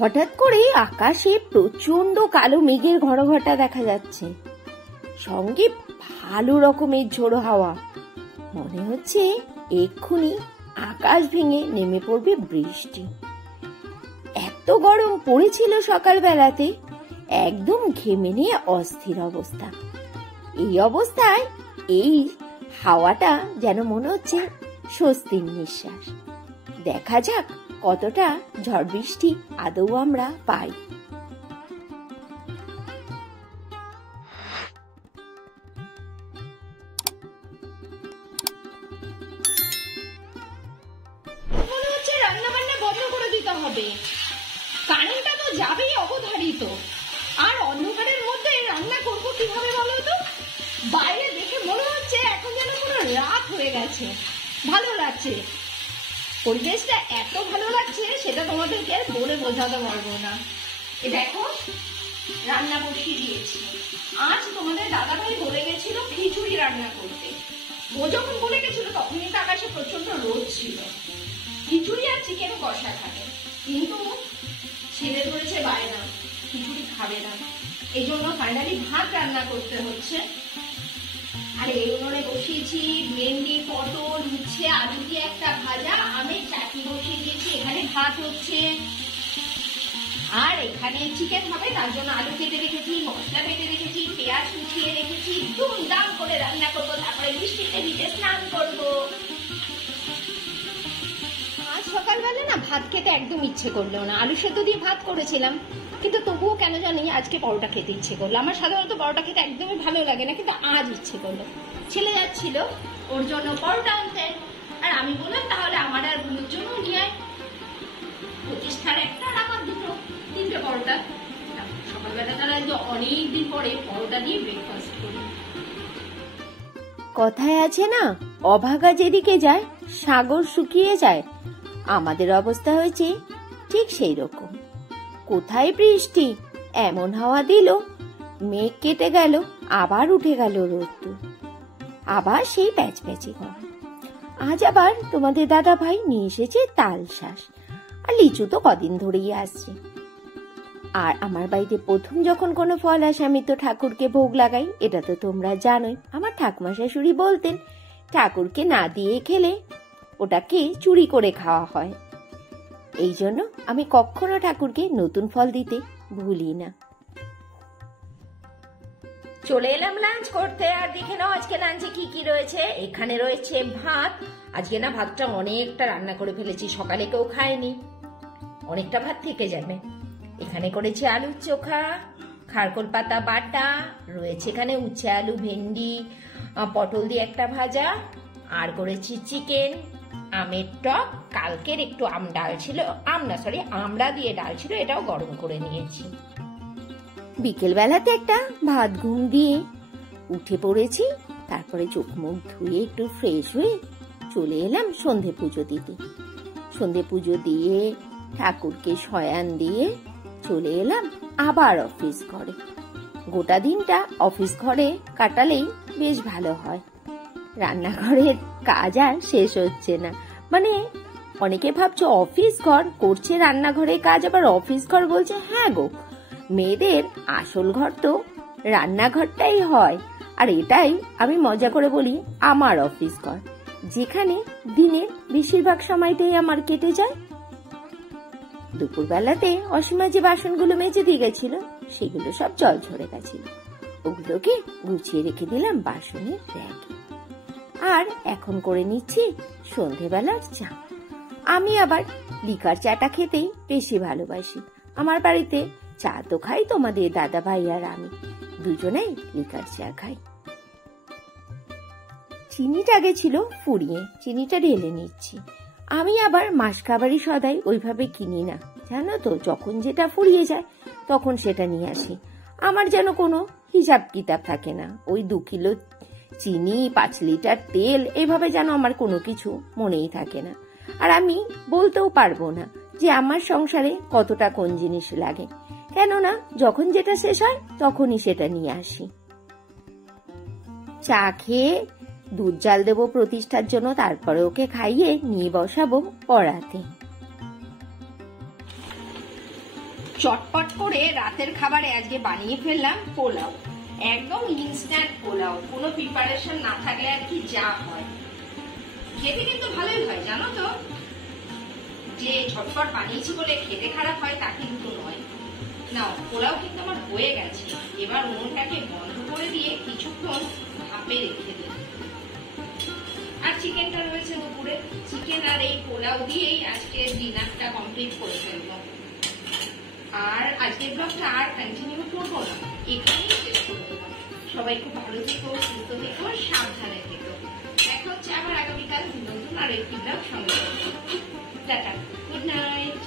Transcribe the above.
হঠাৎ করে আকাশে প্রচন্ড কালো মেঘের ঘনঘটা দেখা যাচ্ছে, সঙ্গে ভালো রকমের ঝোড়ো হাওয়া। মনে হচ্ছে এক্ষুনি আকাশ ভেঙে নেমে পড়বে বৃষ্টি। এত গরম পড়েছিল সকালবেলাতে, একদম ঘেমে নিয়ে অস্থির অবস্থা। এই অবস্থায় এই হাওয়াটা যেন মনে হচ্ছে স্বস্তির নিঃশ্বাস। দেখা যাক কতটা ঝড় বৃষ্টি আদৌ আমরা পাই। মনে হচ্ছে রান্না বান্না বন্ধ করে দিতে হবে, কারেন্টটা তো যাবেই অবধারিত। আর অন্ধকারের মধ্যে রান্না করবো কিভাবে বলো তো? বাইরে দেখে মনে হচ্ছে এখন যেন পুরো রাত হয়ে গেছে। ভালো লাগছে, পরিবেশটা এত ভালো লাগছে সেটা তোমাদেরকে আর বলে বোঝাতে পারবো না। এ দেখো রান্না বসিয়ে দিয়েছি। আজ তোমাদের দাদাভাই বলে গেছিল খিচুড়ি রান্না করতে। ও যখন বলে গেছিল তখনই তো আকাশে প্রচন্ড রোদ ছিল। খিচুড়ি আর চিকেন কষা খাবে, কিন্তু ছেলে ধরেছে বায়না খিচুড়ি খাবে না, এই জন্য ফাইনালি ভাত রান্না করতে হচ্ছে। আর এই উনুনে বসিয়েছি ভেন্ডি, পটল, উচ্ছে, আলু দিয়ে একটা ভাজা, আমের চাটনি বসিয়ে দিয়েছি। এখানে ভাত হচ্ছে, আর এখানে চিকেন হবে, তার জন্য আলু কেটে রেখেছি, মশলা বেটে রেখেছি, পেঁয়াজ কুচিয়ে রেখেছি। ধুমধাম করে রান্না করবো, তারপরে বৃষ্টিতে ভিজে স্নান করবো। আজ সকালবেলা না ভাত খেতে একদম ইচ্ছে করলো না। আলু সেদ্ধ দিয়ে ভাত করেছিলাম, কিন্তু তবুও কেন জানি আজকে পরোটা খেতে ইচ্ছে করলো। আমার সাধারণত পরোটা খেতে একদমই ভালো লাগে না, কিন্তু আজ ইচ্ছে করলো। ছেলে যাচ্ছিল ওর জন্য পরোটা আনতে, আর আমি বললাম তাহলে আমার আর গুলোর জন্য নিয়ে আয়। 25টার একটা আর আমার দুটো, 3টে পরোটা। সকালবেলা তারা অনেকদিন পরে পরোটা দিয়ে ব্রেকফাস্ট করি। কথায় আছে না, অভাগা যেদিকে যায় সাগর শুকিয়ে যায়। আমাদের অবস্থা হয়েছে ঠিক সেই রকম। কোথায় বৃষ্টি, এমন হাওয়া দিল, মেঘ কেটে গেল, আবার উঠে গেল রোদ্দুর, আবার সেই প্যাচপ্যাচি গরম। আজ আবার তোমাদের দাদা ভাই নিয়ে এসেছে তাল শাঁস, আর লিচু তো কদিন ধরেই আসছে। আর আমার বাড়িতে প্রথম যখন কোনো ফল আসে আমি তো ঠাকুরকে ভোগ লাগাই, এটা তো তোমরা জানোই। আমার ঠাকুমা শাশুড়ি বলতেন ঠাকুরকে না দিয়ে খেলে ওটাকে চুরি করে খাওয়া হয়। এই জন্য আমি কখনো ঠাকুরকে নতুন ফল দিতে ভুলি না। চলে এলাম লাঞ্চ করতে, আর দেখে নাও আজকে লাঞ্চে কি কি রয়েছে। এখানে রয়েছে ভাত। আজকে না ভাতটা অনেকটা রান্না করে ফেলেছি, সকালে কেউ খায়নি, অনেকটা ভাত থেকে যাবে। এখানে করেছি আলুর চোখা, খারকোল পাতা বাটা, রয়েছে এখানে উচ্ছে, আলু, ভেন্ডি, পটল দিয়ে একটা ভাজা, আর করেছি চিকেন, আমের টক, কালকের একটু আম ডাল ছিল, আমড়া দিয়ে ডাল ছিল, এটাও গরম করে নিয়েছি। বিকেল বেলাতে একটা ভাত ঘুম দিয়ে উঠে পড়েছি, তারপরে চোখ মুখ ধুয়ে একটু ফ্রেশ হয়ে চলে এলাম সন্ধে পুজো দিতে। সন্ধে পুজো দিয়ে ঠাকুরকে শয়ান দিয়ে চলে এলাম আবার অফিস ঘরে। গোটা দিনটা অফিস ঘরে কাটালেই বেশ ভালো হয়। রান্নাঘরের কাজ আর শেষ হচ্ছে না। মানে অনেকে ভাবছো অফিস ঘর করছে রান্নাঘরের কাজ, আবার অফিস ঘর বলছে। হ্যাঁ গো, মেয়েদের আসল ঘর তো রান্নাঘরটাই হয়। আর এটাই আমি মজা করে বলি আমার অফিস ঘর, যেখানে দিনের বেশিরভাগ সময়টাই আমার কেটে যায়। দুপুরবেলাতে অসীমা যে বাসনগুলো মেজে দিয়ে গেছিল সেগুলো সব জল ঝরে গেছিল, ওগুলোকে গুছিয়ে রেখে দিলাম বাসনের র্যাকে। আর এখন করে নিচ্ছি সন্ধেবেলার চা। আমি আবার লিকার চাটা খেতেই বেশি ভালোবাসি। আমার বাড়িতে চা তো খাই তোমাদের দাদা ভাই আর আমি, দুজনেই লিকার চা খাই। চিনিটা গেছিল ফুরিয়ে, চিনিটা ঢেলে নিচ্ছি। আমি আবার মাসকাবারি সদাই ওইভাবে কিনি না, জানো তো, যখন যেটা ফুরিয়ে যায় তখন সেটা নিয়ে আসি। আমার যেন কোনো হিসাব কিতাব থাকে না। ওই 2 কিলো চিনি, 5 লিটার তেল, এইভাবে যেন আমার কোনো কিছু মনেই থাকে না। আর আমি বলতেও পারবো না যে আমার সংসারে কতটা কোন জিনিস লাগে, কেননা যখন যেটা শেষ হয় তখনই সেটা নিয়ে আসি। চা খেয়ে দুধ জাল দেবো প্রতিষ্ঠার জন্য, তারপরে ওকে খাইয়ে নিয়ে বসাবো পড়াতে। চটপট করে রাতের খাবারে আজকে বানিয়ে ফেললাম পোলাও। একদম ইনস্ট্যান্ট পোলাও, কোনো প্রিপারেশন না থাকলে আর কি যা হয়। খেতে কিন্তু ভালোই হয় জানো তো, যে ঝটপট বানিয়েছি বলে খেতে খারাপ হয় তা কিন্তু নয়। নাও পোলাও কিন্তু আমার হয়ে গেছে, এবার উনুনটাকে বন্ধ করে দিয়ে কিছুক্ষণ ভাপে রেখে দেব। আর চিকেনটা রয়েছে দুপুরে, চিকেন আর এই পোলাও দিয়েই আজকে ডিনারটা কমপ্লিট করে ফেলবো। আর আজকের ব্লগটা আর কন্টিনিউ করবো না, এখানেই শেষ করে দেবো। সবাই খুব ভালো থেকো, সুস্থ থেকো, সাবধানে থেকো। দেখা হচ্ছে আবার আগামীকাল নতুন আর একটি ব্লগ সঙ্গে। Tata, good night.